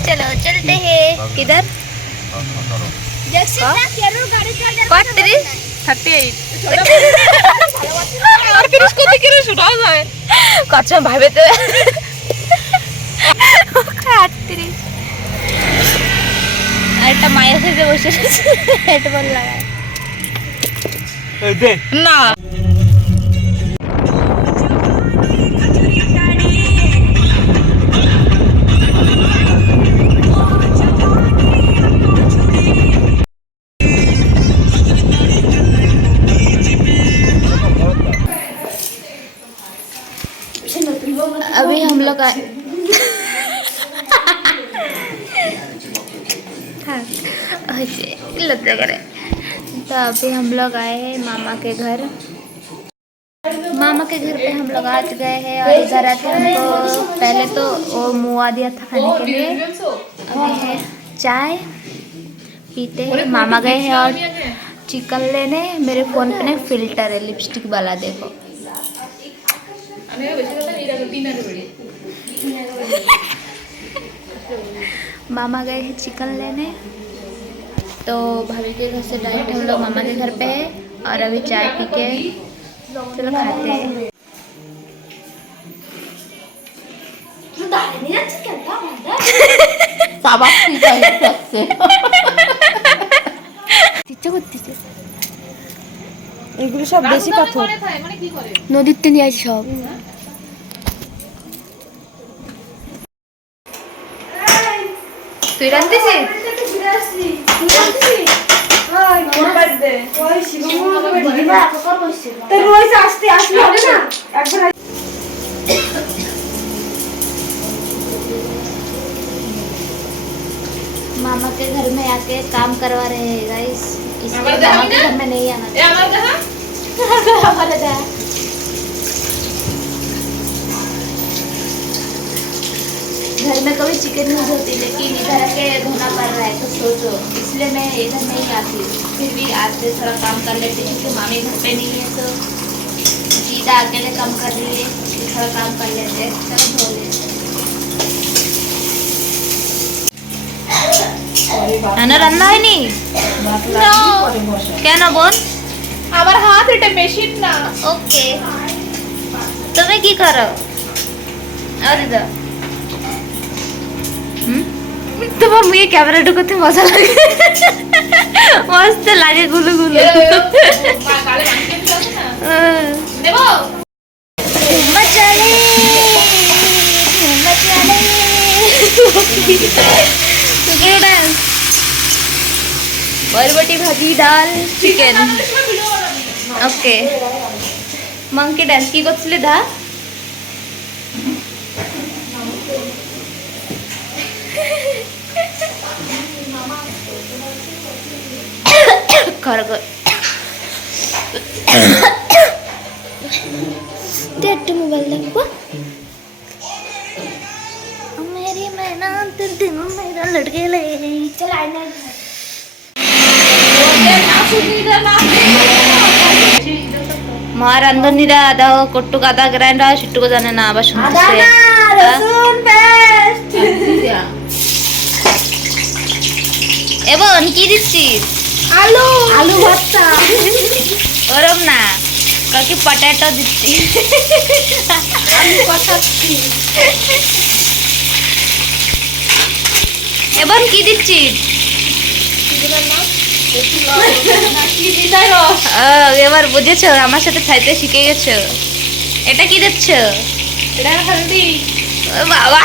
चलो चलते हैं किधर 38 কত ভাবে তো 38 একটা মায়ের সাথে বসে আছে হেডফোন লাগায় না अभी हम लोग लज्जा करे तो अभी हम लोग आए हैं मामा के घर पे हम लोग आज गए हैं और इधर आके हमको पहले तो वो मुआ दिया था खाने के लिए अभी है चाय पीते हैं मामा गए हैं और चिकन लेने मेरे फ़ोन पे ना फिल्टर है लिपस्टिक वाला देखो मामा गए हैं चिकन लेने तो भाभी के घर से डायरेक्ट हम लोग मामा के घर पे है और अभी चाय पी के चलो खाते हैं এগুলো সব বেশি পাথর নদীতে নিয়ে আসি সব তুই রাঁধতেছিস मामा के घर में आके काम करवा रहे हैं गाइस इसलिए मामा के घर में नहीं आना हमारे घर में कभी चिकन नहीं होती लेकिन इधर आके धोना पड़ रहा है तो सोचो इसलिए मैं इधर नहीं आती फिर भी आते थोड़ा काम कर लेते हैं क्योंकि मामी घर पे नहीं है तो सीधा अकेले काम कर रही है थोड़ा काम कर लेते हैं चलो धो लेते না রান্না হয়নি কেন বোন আমার হাত এটা মেশিন না ওকে তুমি কি করো আরে দা তোমার মুখে ক্যামেরা ঢুকাতে মজা লাগে মস্ত লাগে গুলু গুলু নেবো মচালে মচালে बरबटी भाजी डाल चिकन ओके मंकी डांस की करছিলে দা कर गए डेट मोबाइल देखो मेरी मैना दिन मेरा लड़के ले चल आना মা রান্ধনীরা আদা কটুক আদা গ্রাইন্ডার সেটুকু জানে না আবার শুনতেছে এবং কি দিচ্ছিস আলু আলু ভর্তা ওরম না কাকি পটেটো দিচ্ছি আলু কষাচ্ছি এবং কি দিচ্ছিস এবার বুঝেছো আমার সাথে খাইতে শিখে গেছো এটা কি দিচ্ছ বাবা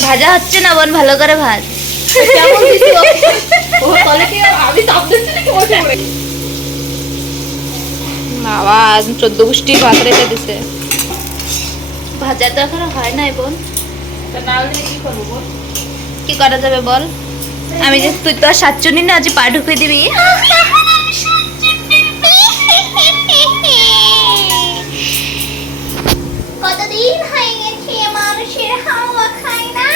ভাজা হচ্ছে না বোন ভালো করে ভাজ বাবা 14 গুষ্টি ভাত রেখে দিছে ভাজা তো এখনো হয় নাই বোন কি করা যাবে বল আমি যে তুই তো আর সাতচুনি না আজ পা ঢুকে দিবি কতদিন হয়ে গেছে মানুষের হাওয়া খাই না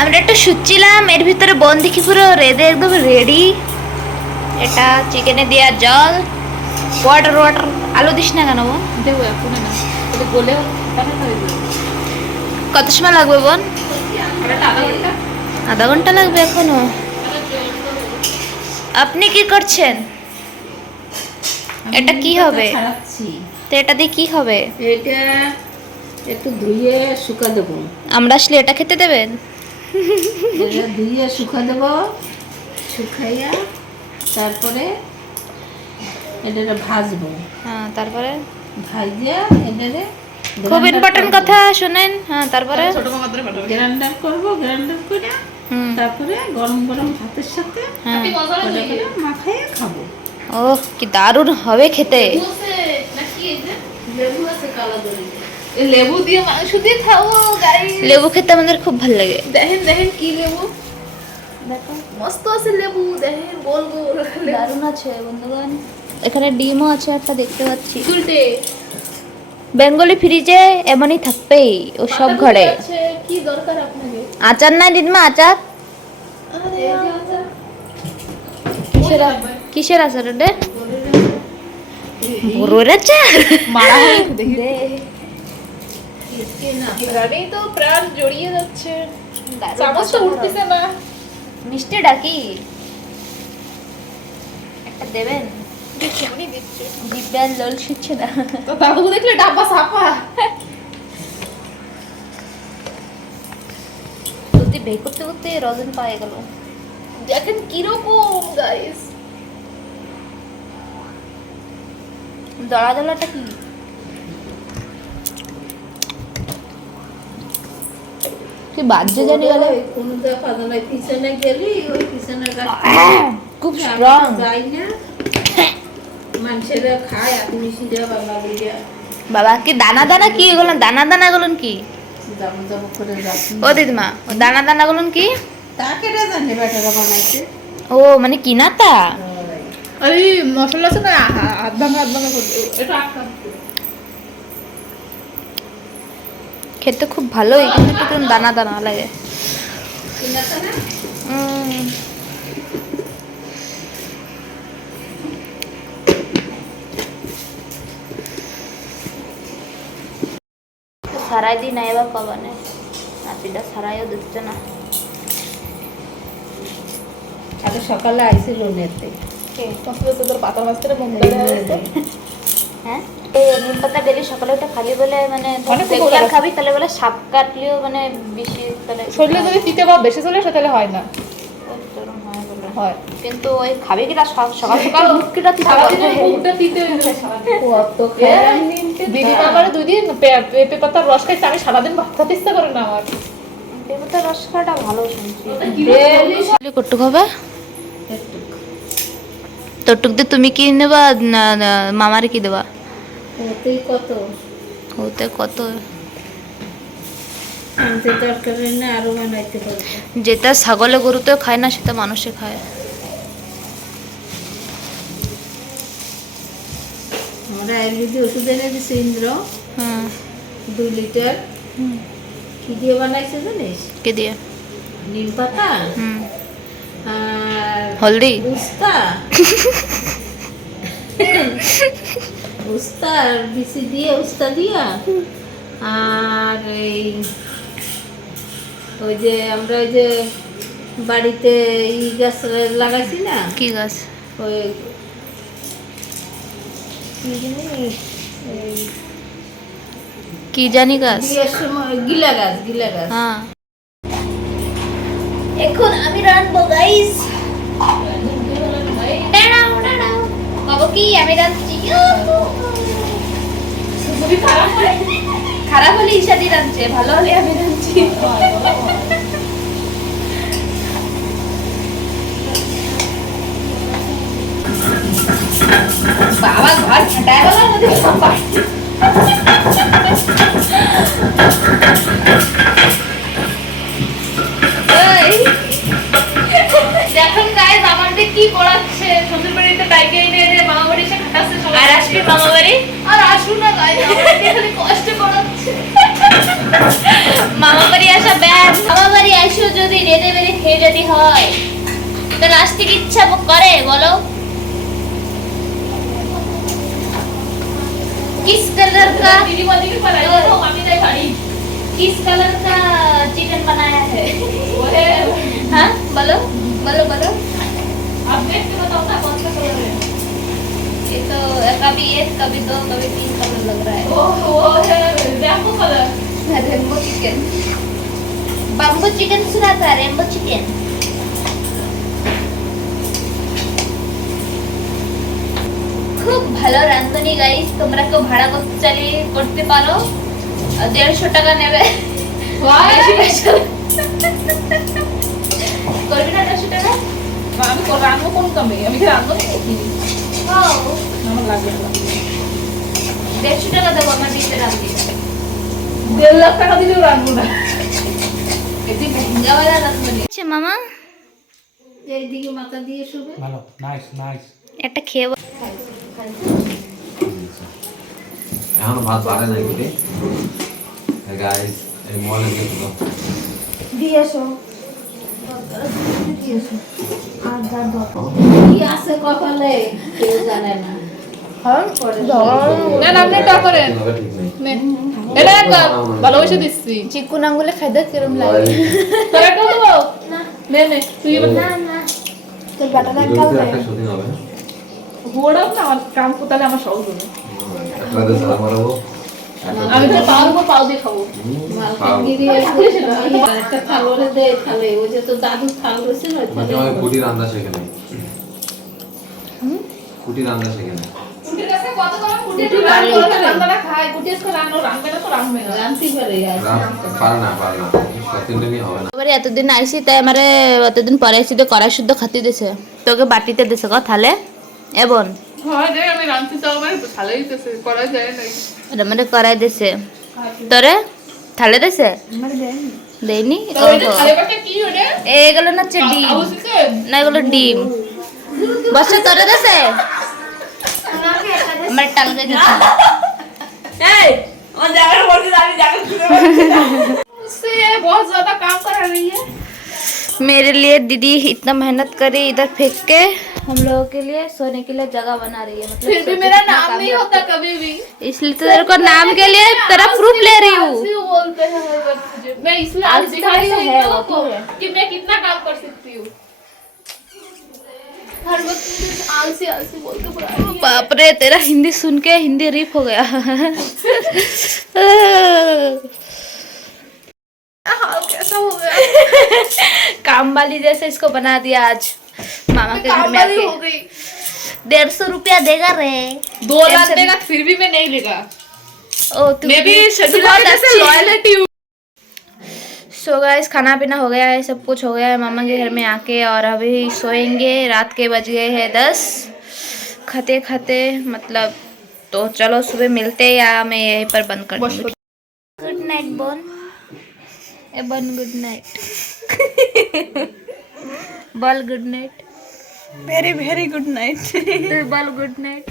আমরা একটু শুচ্ছিলাম, এর ভিতরে বোন দেখি পুরো রেডি, একদম রেডি। এটা চিকেনে দেওয়া জল, ওয়াটার ওয়াটার। আলু দিস না কেন বোন? দেবো এখন না, এটা গলেও কেমন হয়ে যাবে। কত সময় লাগবে বোন? এটা আধা ঘন্টা। আধা ঘন্টা লাগবে এখনো? আপনি কি করছেন? এটা কি হবে? ছাড়াচ্ছি। তো এটা দিয়ে কি হবে? এটা একটু ধুয়ে শুকা দেবো। আমরা আসলে এটা খেতে দেবেন? এটা ধুয়ে শুকা দেবো, শুকাইয়া তারপরে এটা ভাজবো। হ্যাঁ, তারপরে ভাজিয়া এটারে খুব ইম্পর্টেন্ট কথা শুনেন। হ্যাঁ, তারপরে ছোট মামা ধরে পাঠাবে। গ্রাইন্ডার করবো, গ্রাইন্ডার করে হুম, তারপরে গরম গরম ভাতের সাথে হ্যাঁ। আপনি মশলা করে দিয়ে করে মাখাইয়ে খাবো। ওহ, কি দারুণ হবে খেতে। বসে নাকি এই যে লেবু আছে কালো দড়ি। এই লেবু দিয়ে মাংস দিয়ে খাবো গাইস। লেবু খেতে আমাদের খুব ভালো লাগে। দেখেন দেখেন কি লেবু, দেখো, মস্ত আছে লেবু, দেখেন গোল গোল লেবু। দারুণ আছে বন্ধুগণ। এখানে ডিমও আছে একটা, দেখতে পাচ্ছি। উল্টে বেঙ্গলি ফ্রিজে এমনই থাকবেই ও সব ঘরে। আছে, কি দরকার আপনাকে? আচার নাই দিদিমা? আচার আরে আচ্ছা, কিসের কিসের আচার ওটা? বড়োর আচার। মারা হয়ে দেখি দে। এখানেই তো প্রাণ জড়িয়ে যাচ্ছে। দারুণ চামচ তো অসাধারণ। উঠতেছে না। মিষ্টি ডাকি একটা দেবেন? দিচ্ছে উনি দিচ্ছে। জিব্বার লোল শিখছে না। তো দাদু দেখলে ডাব্বা সাপা। সত্যি বে করতে করতে রজন পায়ে গেল। দেখেন কিরকম গাইস। দড়া দড়াটা কি? কি বাজে জানি গেল। কোন দেখা যায় না, পিছনে গেলি ওই পিছনের গাছ খুব স্ট্রং। যাই না, মানুষেরা খায় আদিবাসীরা বাবা বুড়িয়া বাবা কি দানা দানা কি এগুলো? দানা দানা গুলো কি? যাবো যাবো করে যাচ্ছি। ও দিদিমা, ও দানা দানা গুলো কি? তাকে রে জানে বেটারা বানাইছে। ও মানে কিনাতা? আরে মশলা আছে না, হাত ভাঙা করবে এটা আটকা। খেতে খুব ভালোই, কিন্তু একটু কেমন দানা দানা লাগে। কিনাতা না? উম। সারাই দিন আইবা পাবানে, নাতিটা সারাইও দিচ্ছে না। আগে সকালে আইছিল নেতে। মশলা তো তোর পাতা মাছটা মন্ডা আছে। হ্যাঁ, এই নিম পাতা ডেলি সকালে ওটা খালি বলে মানে অনেক উপকার রেগুলার আছে। খাবি তাহলে বলে সাপ কাটলেও মানে বেশি তাহলে শরীরে যদি তিতে বা বেশি চলে আসে তাহলে হয় না। ওই তোরম হয় বলে। হয়। কিন্তু ওই খাবি কিনা সকাল সকাল মুখটা তিতা সারাদিনে করবে। মুখটা তিতে হয়ে যায় সারাদিন। কত খাইলাম নিমকে। দিদি আমার 2 দিন পেঁপে পাতার রস খাইতে আমি সারাদিন ভাত খেতে ইচ্ছা করে না আমার। পেঁপেটা রস খাওয়াটা ভালো শুনছি। ডেলি কটুক হবে তোরটুক দিয়ে তুমি কি নেবা না মামারে কি দেবা? ওতেই কত ওতে কত আনতে দরকার না, আরো বানাইতে পারবো। যেটা ছাগলে গরুতেও খায় না সেটা মানুষে খায়। আমরা আয়ুর্বেদিক ওষুধ এনে দিছে ইন্দ্র হুম 2 লিটার। হুম। কি দিয়ে বানাইছে জানিস? কে দিয়ে? নিম পাতা হুম। আর হলদি? উস্তা উস্তা আর বিচি দিয়ে উস্তা দিয়া আর এই ওই যে আমরা ওই যে বাড়িতে ই গাছ লাগাইছি না, কি গাছ? ওই কি জানি এই কি জানি গাছ? বিয়ের সময় গিলা গাছ, গিলা গাছ। হ্যাঁ। এখন আমি রাঁধবো গাইস। দাঁড়াও দাঁড়াও, বাবু কি আমি রাঁধছি। যদি খারাপ হয় খারাপ হলে ঈশাদি রাঁধছে, ভালো হলে আমি রাঁধছি। বাবা ঘর ঠান্ডায় গেল আমাদের সবাই। দেখুন গাইস আমাদের কি করাচ্ছে, শ্বশুর বাড়িতে বাইকে এনে এনে মামা বাড়ি এসে খাটাচ্ছে সবাই। আর আসবি মামা বাড়ি? আর আসুন না গাইস, আমাদের খালি কষ্ট করাচ্ছে। মামা বাড়ি আসা ব্যান, মামা বাড়ি আইসো যদি রেদে বেড়ে খেয়ে যদি হয় তাহলে আসতে কি ইচ্ছা করে বলো? किस कलर का दीदी वाली की पढ़ाई तो मामी ने पढ़ी किस कलर का चिकन बनाया है? वो है हाँ बोलो बोलो बोलो। आप देख के बताओ ना कौन सा कलर है ये तो कभी एक कभी दो कभी तीन कलर लग रहा है। वो है rainbow colour rainbow chicken bamboo chicken सुना था रेम्बो चिकन। খুব ভালো রাঁধুনি গাইস, তোমরা কেউ ভাড়া করতে চাইলে করতে পারো, 150 টাকা নেবে। করবি না 150 টাকা? আমি রান্না কোন কামে আমি কি রান্না করছি हाँ আমার লাগবে না 150 টাকা দেবো আমার দিতে রাঁধবি। 1.5 লাখ টাকা দিলেও রান্না না এটি महंगा वाला রাঁধুনি। আচ্ছা মামা এইদিকে মাথা দিয়ে শুবে। ভালো, নাইস নাইস। একটা খেয়ে এখনো ভাত বাড়ে নাই বলে গাইস এই মলে গেছিল দিয়ে এসো। আর যা দাও। কি আছে কপালে কেউ জানে না। না আপনি টা করেন ঠিক নেই এটা ভালোবেসে দিচ্ছি চিকুন আঙ্গুলে খাইতে কিরম লাগে? তোরা কেউ দেবো নে নে তুই এবার না না তোর বাটাটা ভিডিওতে একটা শুটিং হবে ঘোড়াও না আমার কাম কোতালে আমার সহজ হবে একটা দে সারা মারবো আমি তো পাও দিয়ে খাবো মালকানগিরি একটা থালোরে দে থালে ওই যে তো দাদু থাল রয়েছে না মানে আমি কুটি রান্না শেখে নাই কুটি রান্না শেখে নাই কুটির কাছে কত করে কুটি রান্না খায় কুটি আজকে রান্না রান্না না তো রান্না না জানতে পারে পারে না সত্যি নিয়ে হবে না এবারে এতদিন আইসি তাই আমারে এতদিন পরে আইসি তো কড়াই শুদ্ধ খাতে দিছে, তোকে বাটিতে দিছে ক থালে এবন হয় রে আমি রান্না চাও মানে ভালোই দিতেছে করা যায় না এটা মানে কড়াই দিছে তোরে থালে দিছে দেয়নি। ওই যে খালি বাটা কি ওরে এগুলো না হচ্ছে ডিম, আউসিছে না এগুলো ডিম বসে তোরে দিছে আমার টালকে দিছে। उससे ये बहुत ज्यादा काम करा रही है मेरे लिए दीदी इतना मेहनत करी इधर फेंक के हम लोगों के लिए सोने के लिए जगह बना रही है, मतलब फिर भी सोचो मेरा कितना नाम काम नहीं है। होता कभी भी इसलिए तो तेरे को नाम के लिए तेरा प्रूफ ले रही हूँ। आलसी बोलते हैं हर वक्त मुझे मैं इसलिए आज आलसी दिखा रही हूँ है, इन लोगों वो को तो है। कि मैं कितना काम कर सकती हूँ हर वक्त मुझे आलसी आलसी बोल के बुला रही है बाप रे तेरा हिंदी सुन के हिंदी रिप हो गया। हाल कैसा हो गया काम वाली जैसे इसको बना दिया आज मामा के घर काम में वाली आके। हो गई 150 रुपया देगा रे 2 लाख देगा फिर भी मैं नहीं लेगा ओ तू मैं भी बहुत बहुत अच्छी है। लॉयलिटी हूँ सो गाइस खाना पीना हो गया है, सब कुछ हो गया है मामा के घर में आके, और अभी सोएंगे। रात के बज गए हैं 10 खाते खाते, मतलब तो चलो सुबह मिलते हैं या मैं यहीं पर बंद कर दूँगी। गुड नाइट बोन ए बोन गुड नाइट बोल good night very very good night बोल गुड नाइट